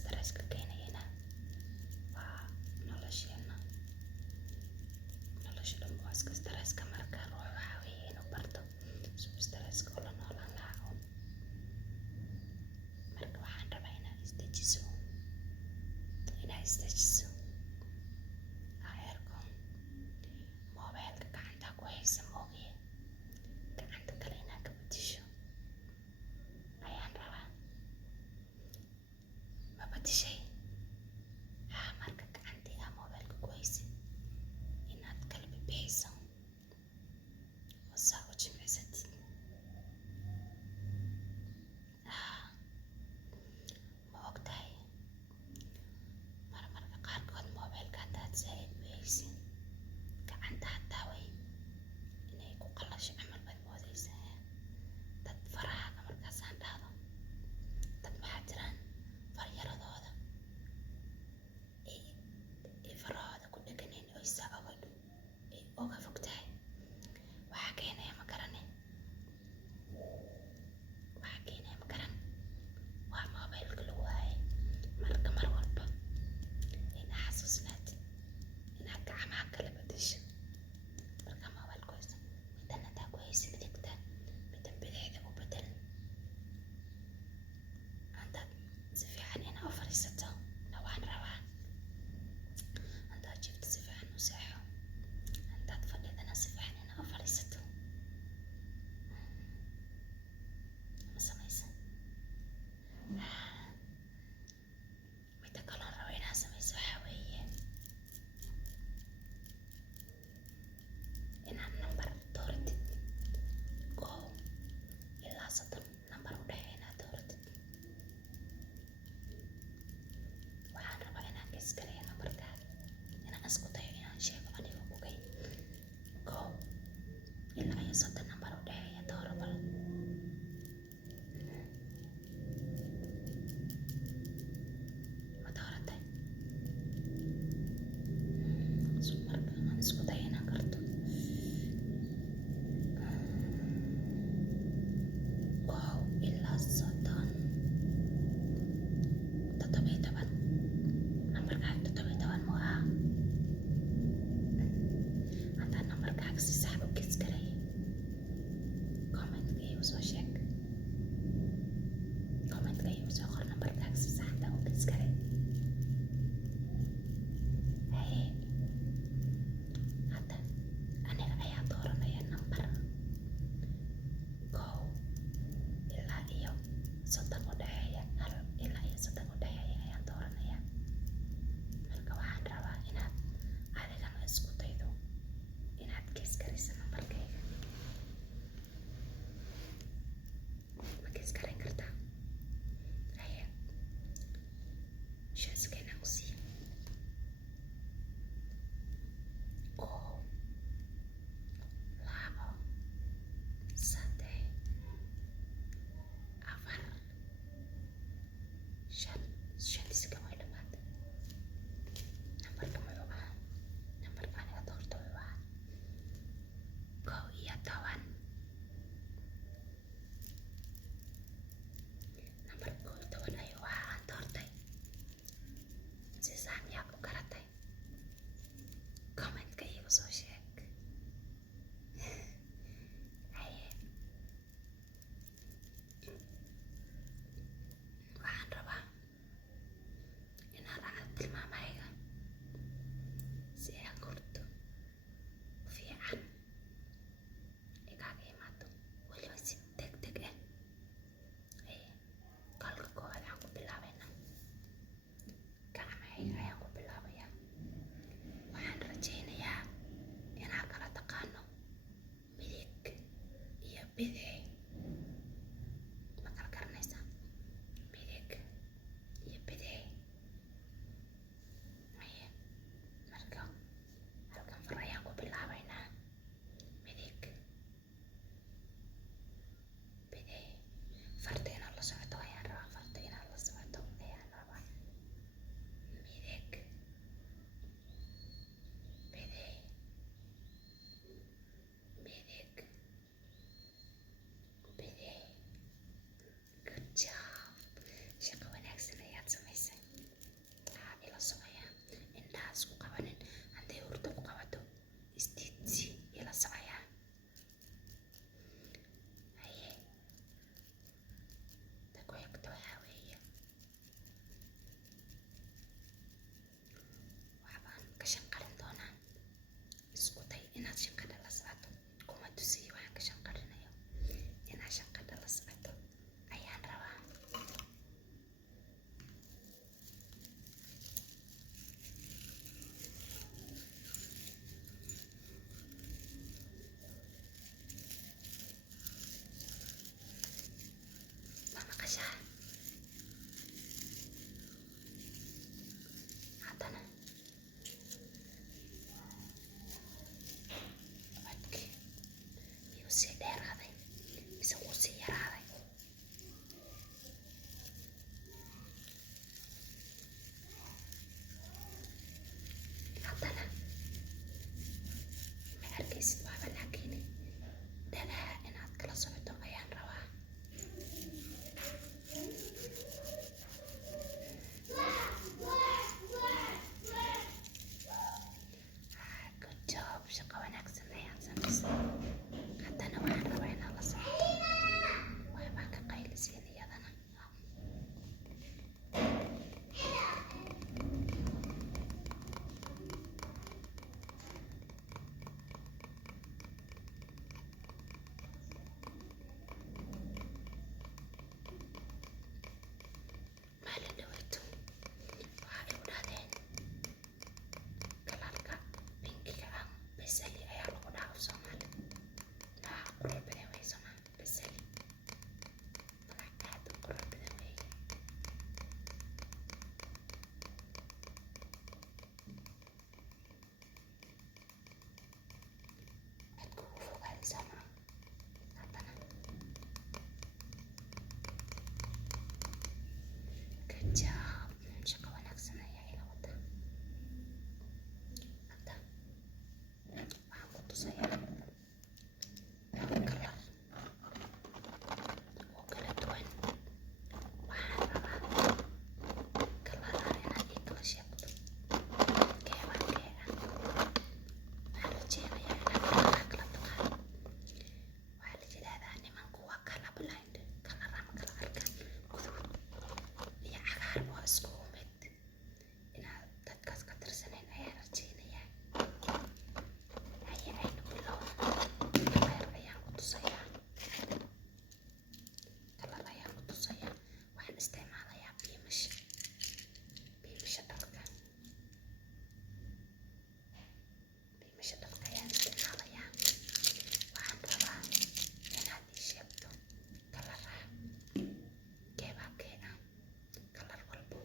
stress-ka keenayana waa nolosheena. Nolosha dhan waa iska stress-ka, marka ruux waxaa weeye inuu barto suu stress-ka ula noolaan lahaa. Marka waxaan rabaa inaad isdejiso eerko moobeelka gacanta ku haysa moogiye gacanta kale inaad ka bedisho ayaan rabaa. Ma bedishay? Marka gacantii aa moobeelka ku haysid inaad kala bixiso oo saa u jimicsatid. Ma ogtahay marmarka qaarkood moobeelka haddaad saaid u haysin gacanta hataa way inay ku qalasho camal baad moodaysaa. Dad farahaaga markaasaan dhahdo, dad maxaa jiraan faryaradooda ay farahooda ku dheganayn oy saa oga fog tahay. Waxaa keenaya ma garanay? Waa moobeelka lagu haayay. Marka mar walba inaa xasuusnaatid inaad gacmaha kala bedesho markaa moobeelka ku hayso. Midan hadaa ku haysid midigta, midan bidixda u bedel. Haddaad si fiican inaa u fadhiisato waan rabaa. Haddaad jiifto si fiican u seexo. Haddaad fadhidana si fiican inaa u fadhiisato. Ma samaysa? Mida kaloon rabo inaad samayso waxaa weeye inaad nambar dooratid 1 ilaa 30 nambar u dhexeeya inaad dooratid. Waxaan rabaa inaan guess gareeyo nambarkaaga, inaan isku dayo inaan sheego anigoo bogay 1 ilaa iyo 30 nambar u dhexeeya dooro bal. Ma dooratay? Marka aan isku dayo inaan garto 1 ilaa 30 17 nambarkaaga 17 ma aha. Haddaan nambarkaaga si sax u guess gareeyay comment-ka iigu soo sheeg. Comment-ka iigu soo qor nambarkaaga si sax haddaan u guess gareey. Hadda aniga ayaa dooranaya nambar 1 ilaa iyo 30 u dhexeeya. 1 ilaa iyo 30 u dhexeeya ayaan dooranaya. Marka waxaan rabaa inaad adigana isku daydo inaad guess garayso nambarkayga. Ma guess garayn kartaa? waa iskugu mid. Inaad dadkaas ka tirsaneyn ayaan rajeynayaa. Haya aynu bilowno. Kalar ayaan ku tusayaa. Waxaan isticmaalayaa biimasha dharka. Biimasha dharka ayaan isticmaalayaa. Waxaan rabaa inaad ii sheegto kalaraha keebaa keena. Kalar walbo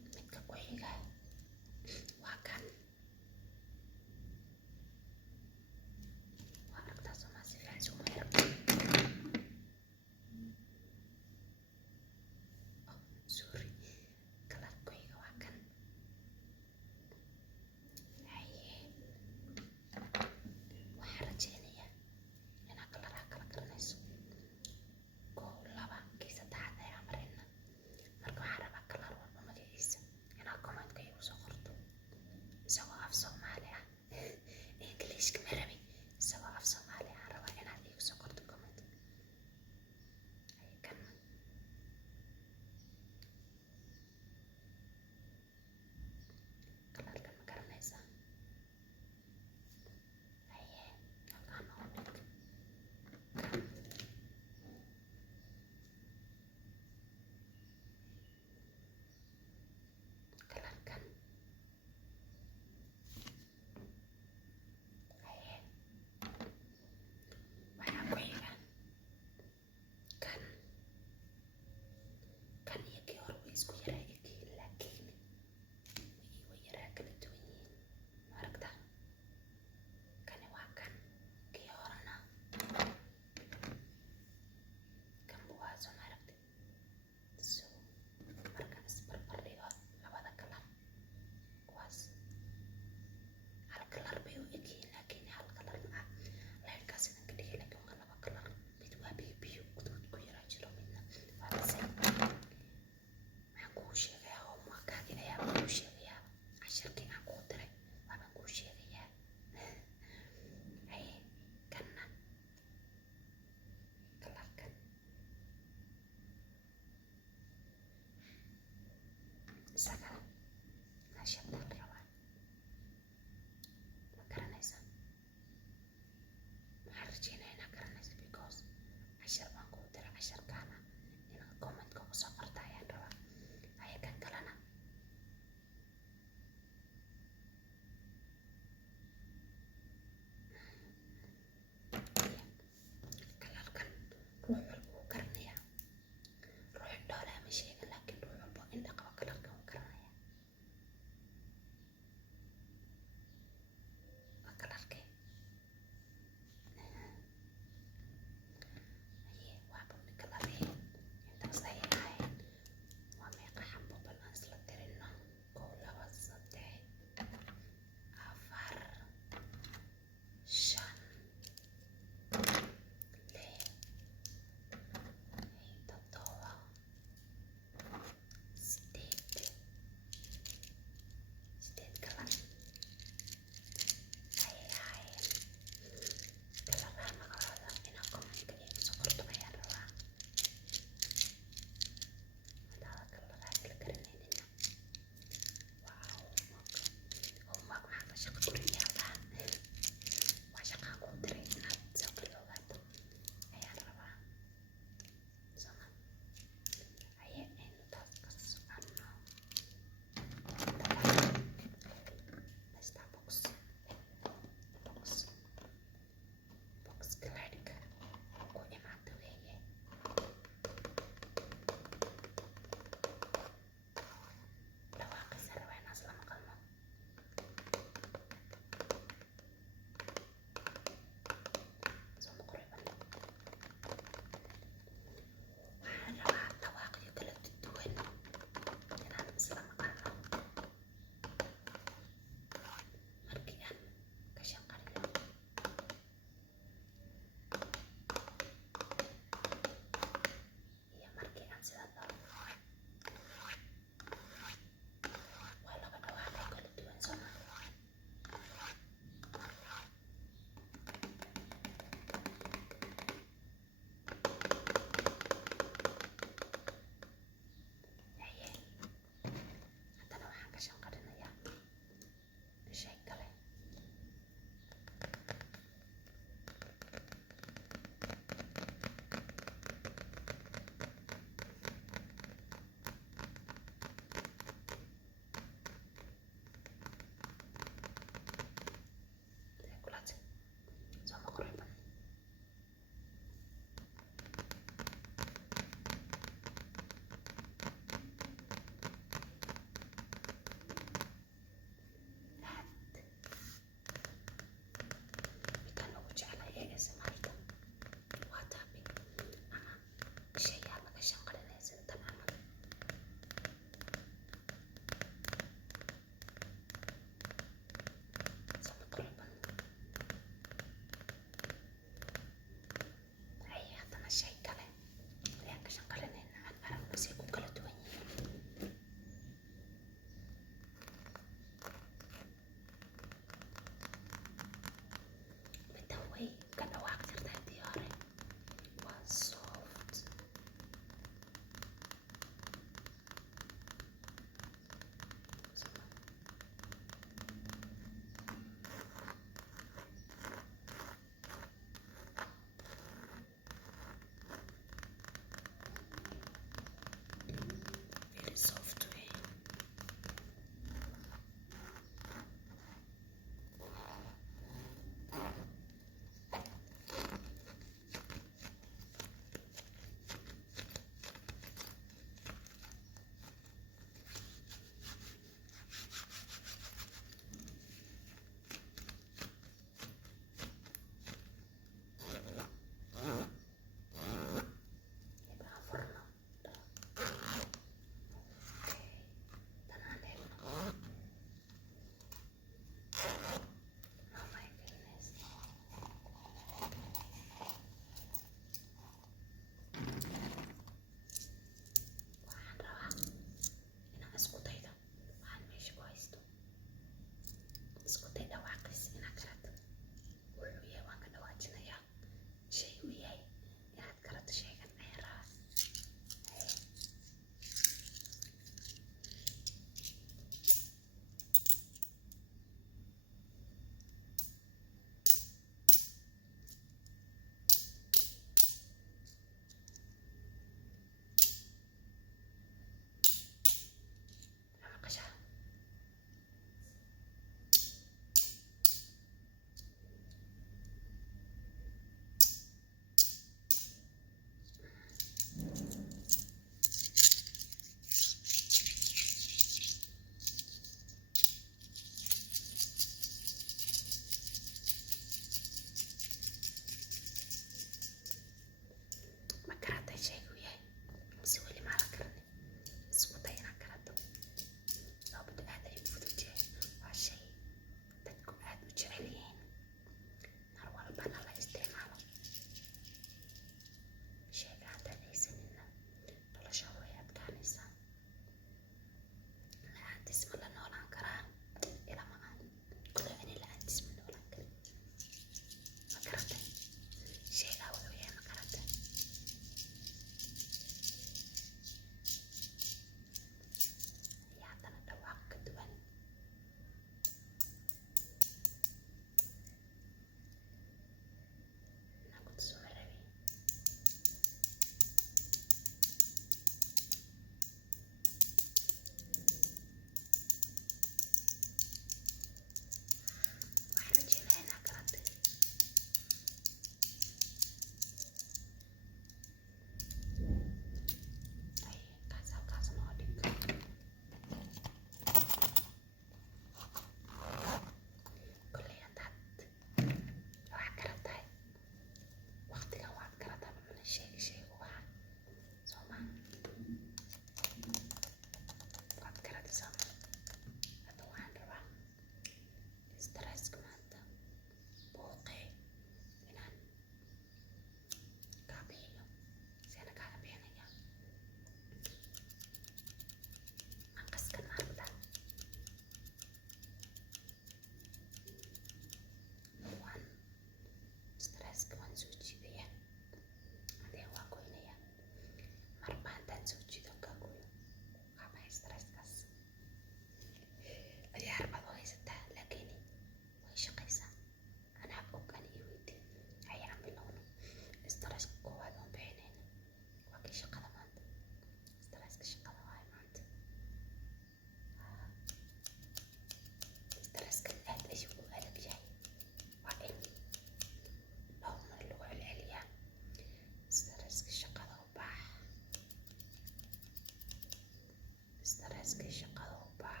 stresskii shaqada u bax,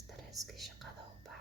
stresskii shaqada u bax.